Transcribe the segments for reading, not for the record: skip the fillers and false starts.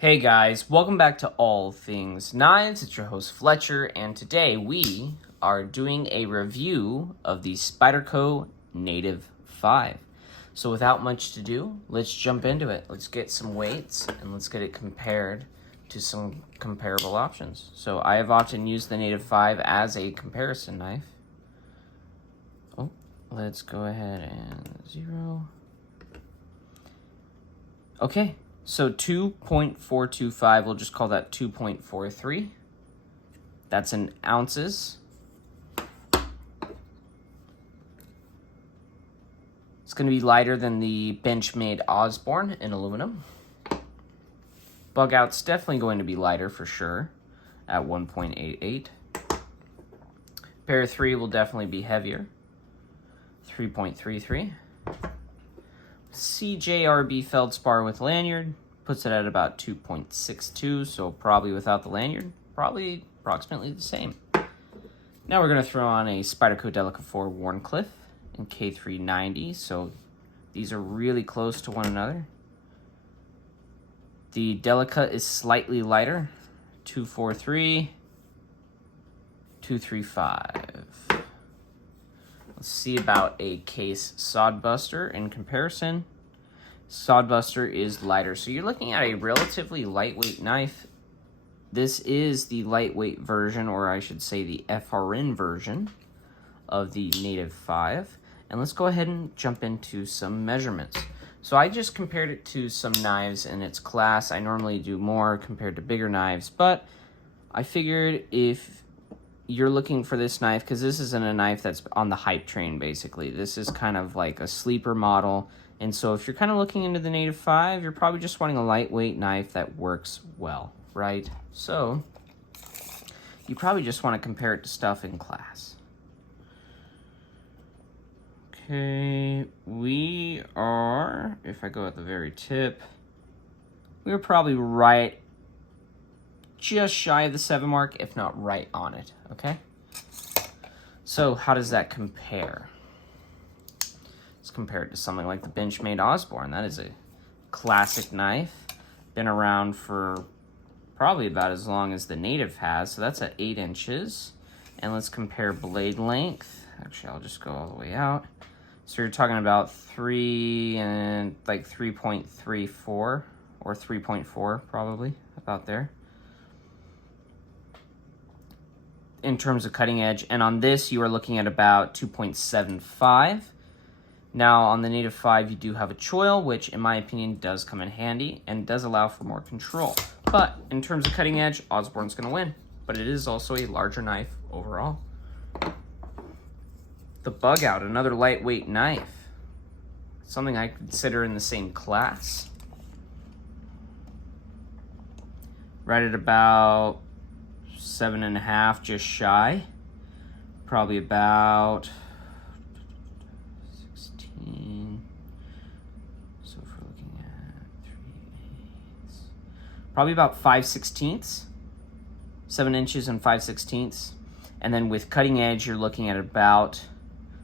Hey guys, welcome back to All Things Knives. It's your host Fletcher, and today we are doing a review of the Spyderco Native 5. So without much to do, let's jump into it. Let's get some weights and let's get it compared to some comparable options. So I have often used the Native 5 as a comparison knife. Oh, let's go ahead and 0. Okay. So 2.425, we'll just call that 2.43. That's in ounces. It's going to be lighter than the Benchmade Osborne in aluminum. Bug out's definitely going to be lighter for sure at 1.88. Pair 3 will definitely be heavier, 3.33. CJRB feldspar with lanyard puts it at about 2.62, so probably without the lanyard, probably approximately the same. Now we're going to throw on a Spyderco Delica 4 Warncliffe in K390, so these are really close to one another. The Delica is slightly lighter, 243, 235. Let's see about a case Sodbuster in comparison. Sodbuster is lighter, so you're looking at a relatively lightweight knife. This is the lightweight version, or I should say the FRN version of the Native 5. And let's go ahead and jump into some measurements. So I just compared it to some knives in its class. I normally do more compared to bigger knives, but I figured if you're looking for this knife, because this isn't a knife that's on the hype train, basically. This is kind of like a sleeper model. And so if you're kind of looking into the Native 5, you're probably just wanting a lightweight knife that works well, right? So you probably just want to compare it to stuff in class. Okay, we are, if I go at the very tip, we're probably right just shy of the 7 mark, if not right on it, okay? So how does that compare? Let's compare it to something like the Benchmade Osborne. That is a classic knife, been around for probably about as long as the Native has, so that's at 8 inches. And let's compare blade length. Actually, I'll just go all the way out. So you're talking about 3.34 or 3.4 probably, about there, in terms of cutting edge. And on this, you are looking at about 2.75. Now, on the Native 5, you do have a choil, which, in my opinion, does come in handy and does allow for more control. But in terms of cutting edge, Osborne's going to win. But it is also a larger knife overall. The Bug Out, another lightweight knife. Something I consider in the same class. Right at about 7.5, just shy. Probably about 16. So if we're looking at 3/8, probably about 5/16, 7 inches and 5/16. And then with cutting edge, you're looking at about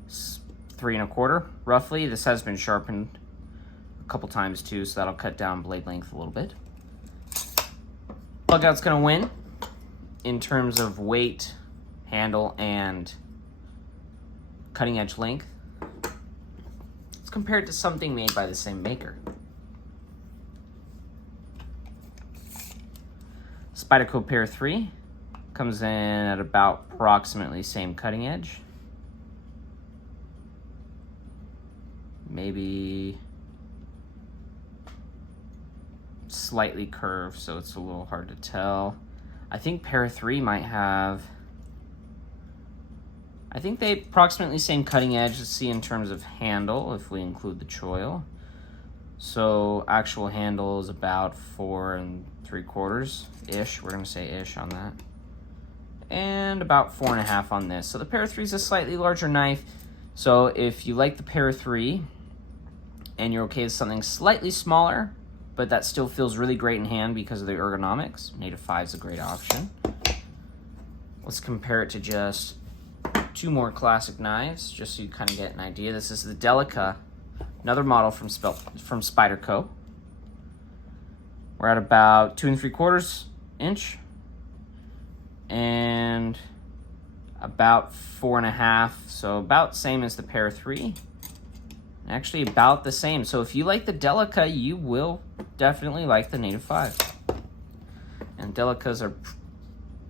3.25, roughly. This has been sharpened a couple times too, so that'll cut down blade length a little bit. Bug Out's gonna win in terms of weight, handle, and cutting edge length. It's compared to something made by the same maker. Spyderco Pair 3 comes in at about approximately same cutting edge. Maybe slightly curved, so it's a little hard to tell. I think Pair 3 might have, I think they approximately same cutting edge. Let's see in terms of handle, if we include the choil. So actual handle is about 4 3/4-ish. We're gonna say ish on that. And about 4.5 on this. So the Pair 3 is a slightly larger knife. So if you like the Pair 3 and you're okay with something slightly smaller, but that still feels really great in hand because of the ergonomics, Native 5 is a great option. Let's compare it to just 2 more classic knives, just so you kind of get an idea. This is the Delica, another model from Spyderco. We're at about 2 3/4 inch and about 4.5, so about same as the Pair 3. Actually about the same. So if you like the Delica, you will definitely like the Native 5. And Delicas are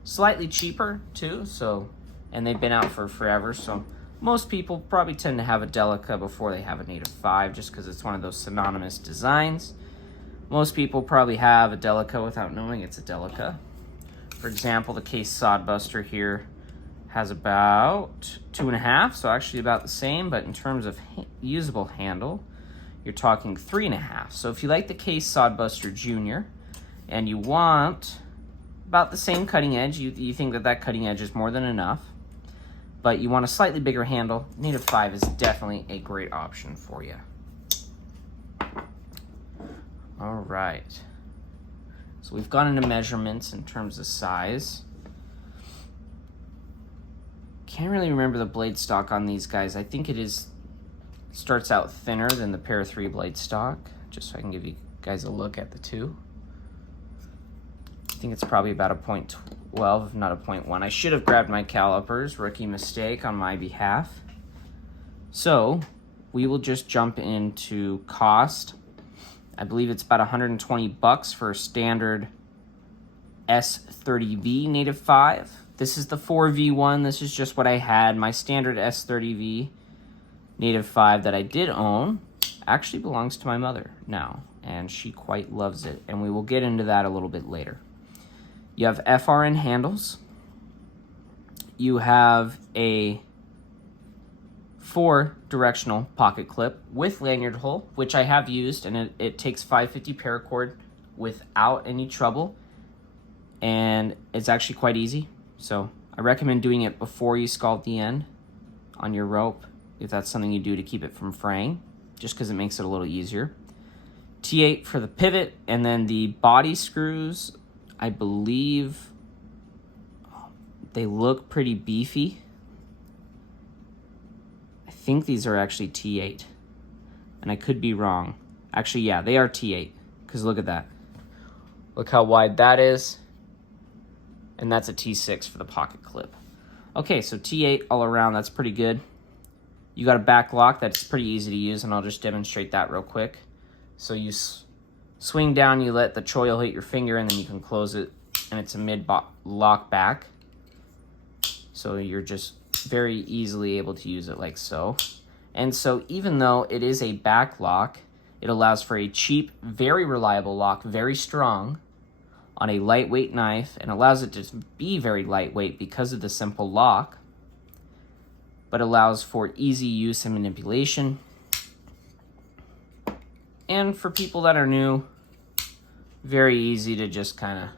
slightly cheaper too, so, and they've been out for forever, so most people probably tend to have a Delica before they have a Native 5 just because it's one of those synonymous designs. Most people probably have a Delica without knowing it's a Delica. For example, the case Sodbuster here has about 2.5, so actually about the same, but in terms of usable handle, you're talking 3.5. So if you like the case Sodbuster Junior and you want about the same cutting edge, you think that cutting edge is more than enough, but you want a slightly bigger handle, Native 5 is definitely a great option for you. All right, so we've gone into measurements in terms of size. Can't really remember the blade stock on these guys. I think starts out thinner than the Pair 3 blade stock, just so I can give you guys a look at the two. I think it's probably about a 0.12, if not a 0.1. I should have grabbed my calipers, rookie mistake on my behalf. So we will just jump into cost. I believe it's about $120 for a standard S30V Native 5. This is the 4V1. This is just what I had. My standard S30V Native 5 that I did own actually belongs to my mother now, and she quite loves it, and we will get into that a little bit later. You have FRN handles. You have a 4-directional pocket clip with lanyard hole, which I have used, and it takes 550 paracord without any trouble, and it's actually quite easy. So I recommend doing it before you scald the end on your rope, if that's something you do to keep it from fraying, just because it makes it a little easier. T8 for the pivot, and then the body screws, I believe they look pretty beefy. I think these are actually T8, and I could be wrong. Actually, yeah, they are T8, because look at that. Look how wide that is. And that's a T6 for the pocket clip. Okay, so T8 all around, that's pretty good. You got a back lock that's pretty easy to use, and I'll just demonstrate that real quick. So you swing down, you let the choil hit your finger, and then you can close it, and it's a mid-lock back. So you're just very easily able to use it like so. And so even though it is a back lock, it allows for a cheap, very reliable lock, very strong, on a lightweight knife, and allows it to be very lightweight because of the simple lock, but allows for easy use and manipulation. And for people that are new, very easy to just kind of,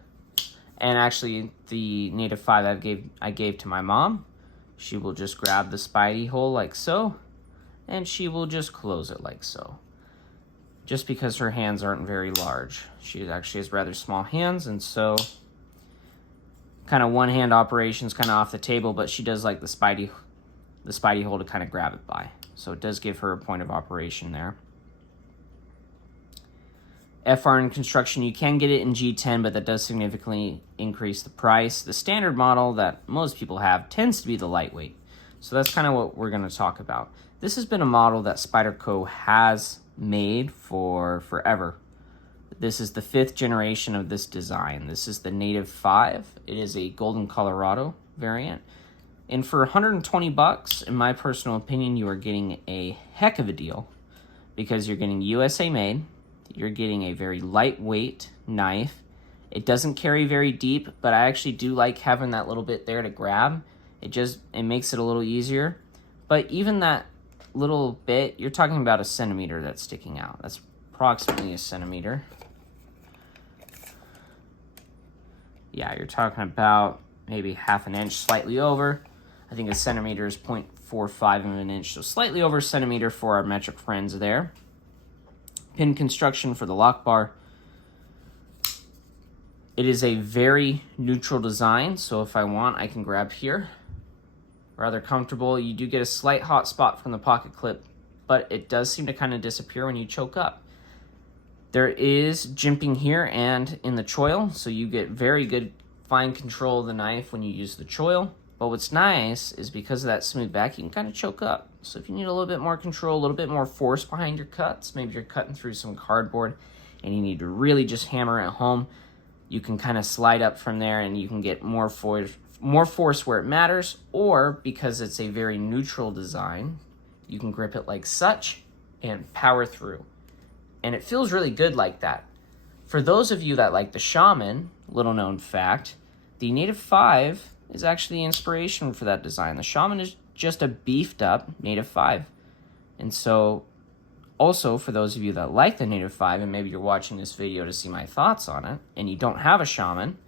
and actually the Native 5 I gave to my mom, she will just grab the Spidey hole like so, and she will just close it like so. Just because her hands aren't very large. She actually has rather small hands, and so kind of one-hand operations kind of off the table, but she does like the Spidey hole to kind of grab it by. So it does give her a point of operation there. FRN construction, you can get it in G10, but that does significantly increase the price. The standard model that most people have tends to be the lightweight. So that's kind of what we're going to talk about. This has been a model that Spyderco has made for forever. This is the 5th generation of this design. This is the Native 5. It is a Golden Colorado variant. And for $120, in my personal opinion, you are getting a heck of a deal because you're getting USA made. You're getting a very lightweight knife. It doesn't carry very deep, but I actually do like having that little bit there to grab. It makes it a little easier. But even that little bit, you're talking about a centimeter that's sticking out. That's approximately a centimeter. Yeah, you're talking about maybe half an inch, slightly over. I think a centimeter is 0.45 of an inch, so slightly over a centimeter for our metric friends there. Pin construction for the lock bar. It is a very neutral design, so if I want, I can grab here. Rather comfortable. You do get a slight hot spot from the pocket clip, but it does seem to kind of disappear when you choke up. There is jimping here and in the choil, so you get very good fine control of the knife when you use the choil. But what's nice is because of that smooth back, you can kind of choke up. So if you need a little bit more control, a little bit more force behind your cuts, maybe you're cutting through some cardboard and you need to really just hammer it home, you can kind of slide up from there and you can get more force where it matters, or because it's a very neutral design, you can grip it like such and power through. And it feels really good like that. For those of you that like the Shaman, little known fact, the Native 5 is actually the inspiration for that design. The Shaman is just a beefed up Native 5. And so also for those of you that like the Native 5 and maybe you're watching this video to see my thoughts on it and you don't have a Shaman,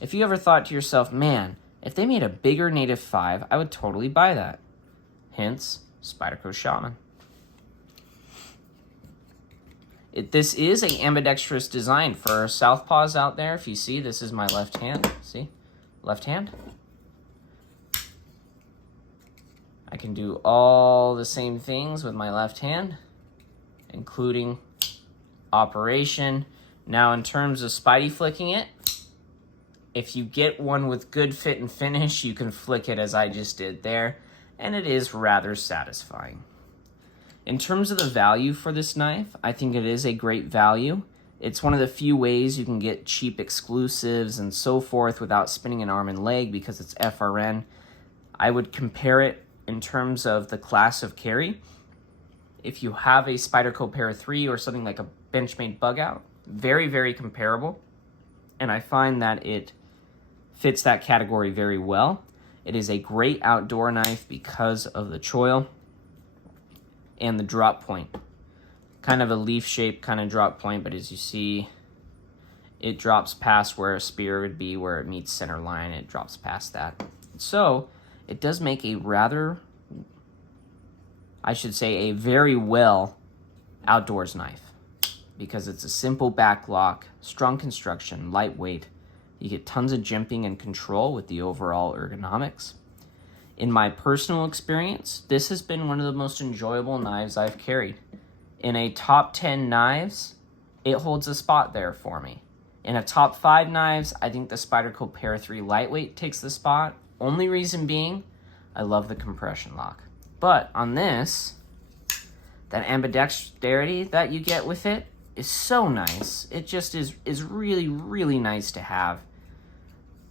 if you ever thought to yourself, man, if they made a bigger Native 5, I would totally buy that. Hence, Spyderco Shaman. This is an ambidextrous design for our southpaws out there. If you see, this is my left hand. See? Left hand. I can do all the same things with my left hand, including operation. Now, in terms of Spidey flicking it, if you get one with good fit and finish, you can flick it as I just did there, and it is rather satisfying. In terms of the value for this knife, I think it is a great value. It's one of the few ways you can get cheap exclusives and so forth without spinning an arm and leg because it's FRN. I would compare it in terms of the class of carry. If you have a Spyderco Para 3 or something like a Benchmade Bug Out, very, very comparable. And I find that it fits that category very well. It is a great outdoor knife because of the choil and the drop point. Kind of a leaf shape kind of drop point, but as you see, it drops past where a spear would be, where it meets center line, it drops past that. So it does make a rather, I should say, a very well outdoors knife because it's a simple back lock, strong construction, lightweight. You get tons of jimping and control with the overall ergonomics. In my personal experience, this has been one of the most enjoyable knives I've carried. In a top 10 knives, it holds a spot there for me. In a top 5 knives, I think the Spyderco Para 3 Lightweight takes the spot. Only reason being, I love the compression lock. But on this, that ambidexterity that you get with it is so nice. It just is really, really nice to have.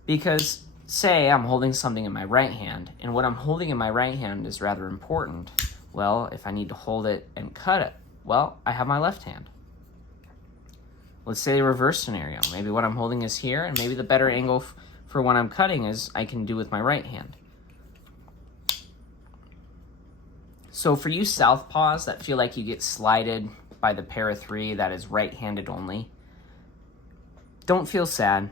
Because say I'm holding something in my right hand, and what I'm holding in my right hand is rather important. Well, if I need to hold it and cut it, well, I have my left hand. Let's say a reverse scenario. Maybe what I'm holding is here, and maybe the better angle for what I'm cutting is I can do with my right hand. So for you southpaws that feel like you get slighted by the Para 3 that is right-handed only, don't feel sad.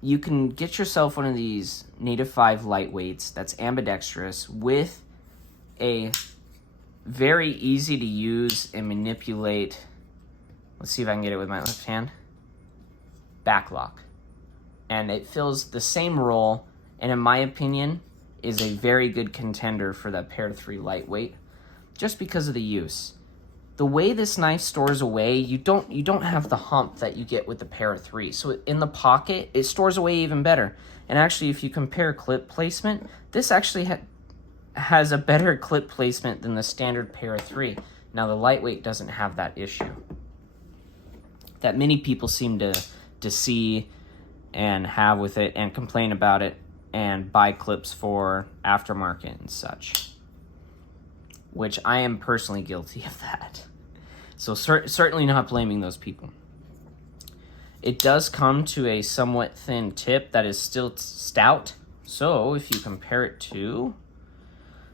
You can get yourself one of these Native 5 lightweights that's ambidextrous with a very easy to use and manipulate, let's see if I can get it with my left hand, back lock. And it fills the same role, and in my opinion, is a very good contender for that Para 3 lightweight, just because of the use. The way this knife stores away, you don't have the hump that you get with the Para 3. So in the pocket, it stores away even better. And actually, if you compare clip placement, this actually has a better clip placement than the standard Para 3. Now, the lightweight doesn't have that issue that many people seem to see and have with it and complain about it and buy clips for aftermarket and such, which I am personally guilty of that. So certainly not blaming those people. It does come to a somewhat thin tip that is still stout. So if you compare it to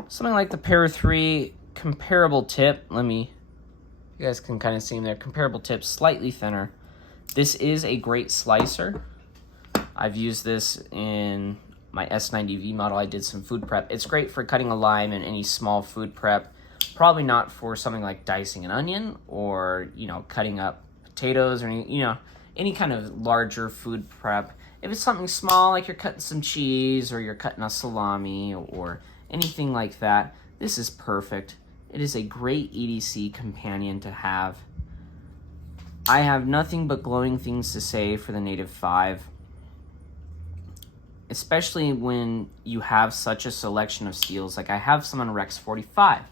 something like the Para 3 comparable tip, you guys can kind of see them there, comparable tip, slightly thinner. This is a great slicer. I've used this in my S90V model. I did some food prep. It's great for cutting a lime and any small food prep. Probably not for something like dicing an onion or, cutting up potatoes or any kind of larger food prep. If it's something small, like you're cutting some cheese or you're cutting a salami or anything like that, this is perfect. It is a great EDC companion to have. I have nothing but glowing things to say for the Native 5. Especially when you have such a selection of steels. Like I have some on Rex 45.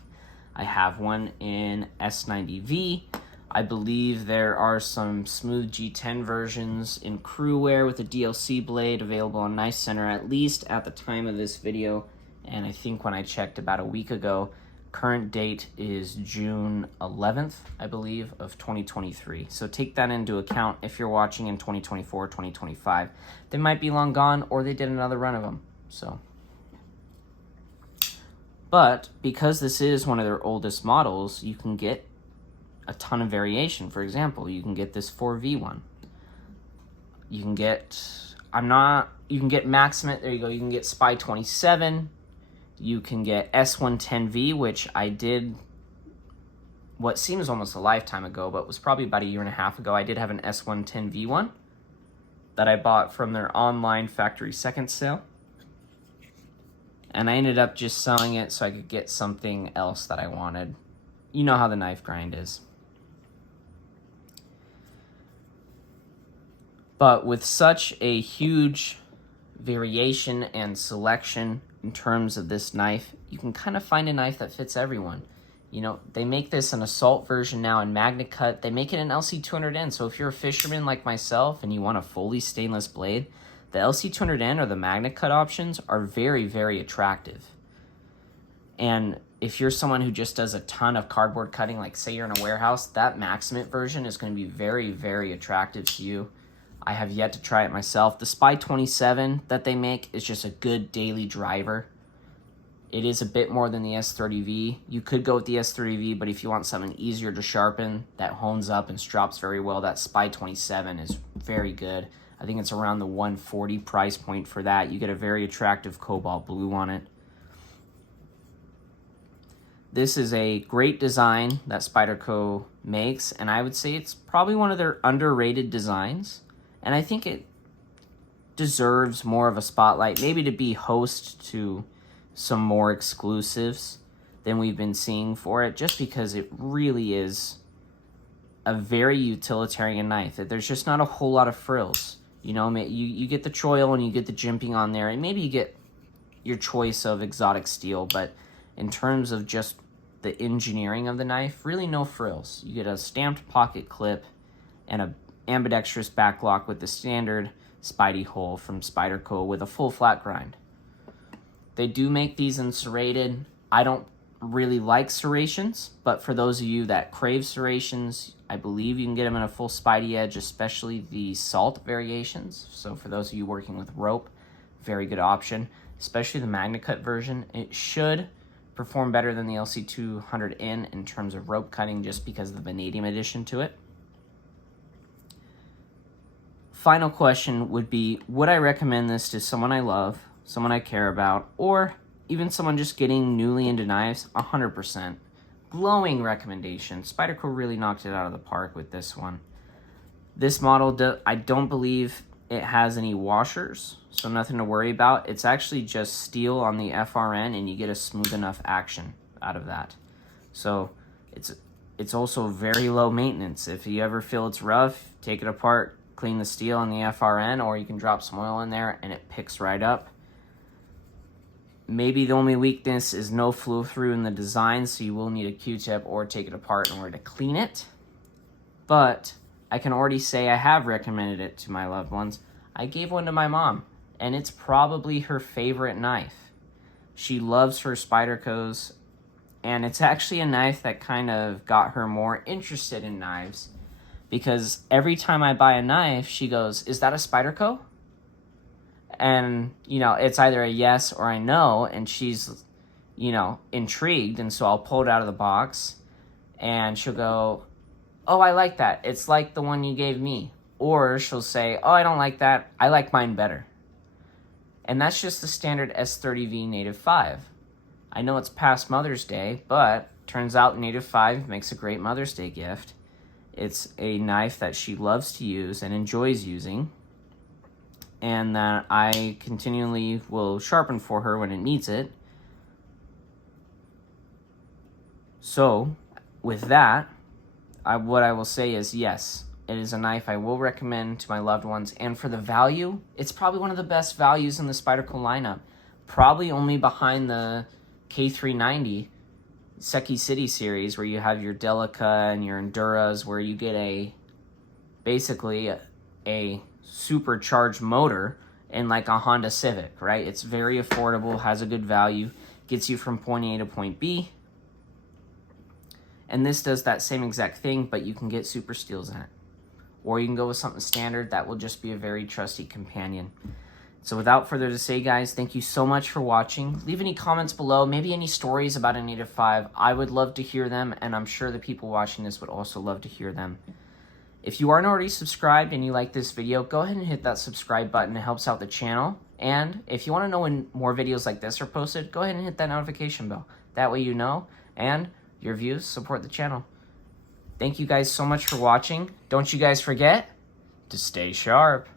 I have one in S90V. I believe there are some smooth G10 versions in crew wear with a DLC blade available on Knife Center, at least at the time of this video. And I think when I checked about a week ago, current date is June 11th, I believe, of 2023. So take that into account if you're watching in 2024, 2025. They might be long gone, or they did another run of them. So, but because this is one of their oldest models, you can get a ton of variation. For example, you can get this 4V one. You can get, you can get Maximate, there you go, you can get Spy 27. You can get S110V, which I did what seems almost a lifetime ago, but was probably about a year and a half ago. I did have an S110V one that I bought from their online factory second sale. And I ended up just selling it so I could get something else that I wanted. You know how the knife grind is. But with such a huge variation and selection in terms of this knife, you can kind of find a knife that fits everyone. You know, they make this an assault version now in Magna Cut. They make it an LC200N, so if you're a fisherman like myself and you want a fully stainless blade, the LC200N or the Magna Cut options are very, very attractive. And if you're someone who just does a ton of cardboard cutting, like say you're in a warehouse, that Maximate version is going to be very, very attractive to you. I have yet to try it myself. The Spy 27 that they make is just a good daily driver. It is a bit more than the S30V. You could go with the S30V, but if you want something easier to sharpen, that hones up and strops very well, that Spy 27 is very good. I think it's around the 140 price point for that. You get a very attractive cobalt blue on it. This is a great design that Spyderco makes, and I would say it's probably one of their underrated designs. And I think it deserves more of a spotlight, maybe to be host to some more exclusives than we've been seeing for it, just because it really is a very utilitarian knife. There's just not a whole lot of frills. You know, you get the choil and you get the jimping on there, and maybe you get your choice of exotic steel, but in terms of just the engineering of the knife, really no frills. You get a stamped pocket clip and a ambidextrous backlock with the standard Spidey hole from Spyderco with a full flat grind. They do make these in serrated. I don't really like serrations, but for those of you that crave serrations, I believe you can get them in a full Spidey edge, especially the salt variations. So for those of you working with rope, very good option, especially the Magna Cut version. It should perform better than the LC200N in terms of rope cutting just because of the vanadium addition to it. Final question would be, would I recommend this to someone I love, someone I care about, or even someone just getting newly into knives? 100%. Glowing recommendation. Spyderco really knocked it out of the park with this one. This model, I don't believe it has any washers, so nothing to worry about. It's actually just steel on the FRN, and you get a smooth enough action out of that. So it's also very low maintenance. If you ever feel it's rough, take it apart, clean the steel on the FRN, or you can drop some oil in there and it picks right up. Maybe the only weakness is no flow through in the design, so you will need a Q-tip or take it apart in order to clean it. But I can already say I have recommended it to my loved ones. I gave one to my mom, and it's probably her favorite knife. She loves her Spydercos, and it's actually a knife that kind of got her more interested in knives, because every time I buy a knife, she goes, "Is that a Spyderco?" And, you know, it's either a yes or a no, and she's, you know, intrigued, and so I'll pull it out of the box, and she'll go, "Oh, I like that. It's like the one you gave me." Or she'll say, "Oh, I don't like that. I like mine better." And that's just the standard S30V Native 5. I know it's past Mother's Day, but turns out Native 5 makes a great Mother's Day gift. It's a knife that she loves to use and enjoys using, and that I continually will sharpen for her when it needs it. So, with that, what I will say is, yes, It is a knife I will recommend to my loved ones. And for the value, it's probably one of the best values in the Spyderco lineup. Probably only behind the K390 Seki City series, where you have your Delica and your Enduras, where you get basically a supercharged motor in like a Honda Civic, right? It's very affordable, has a good value, gets you from point A to point B. And this does that same exact thing, but you can get super steels in it. Or you can go with something standard that will just be a very trusty companion. So without further to say, guys, thank you so much for watching. Leave any comments below, maybe any stories about a Native 5. I would love to hear them, and I'm sure the people watching this would also love to hear them. If you aren't already subscribed and you like this video, go ahead and hit that subscribe button. It helps out the channel. And if you want to know when more videos like this are posted, go ahead and hit that notification bell. That way you know, and your views support the channel. Thank you guys so much for watching. Don't you guys forget to stay sharp.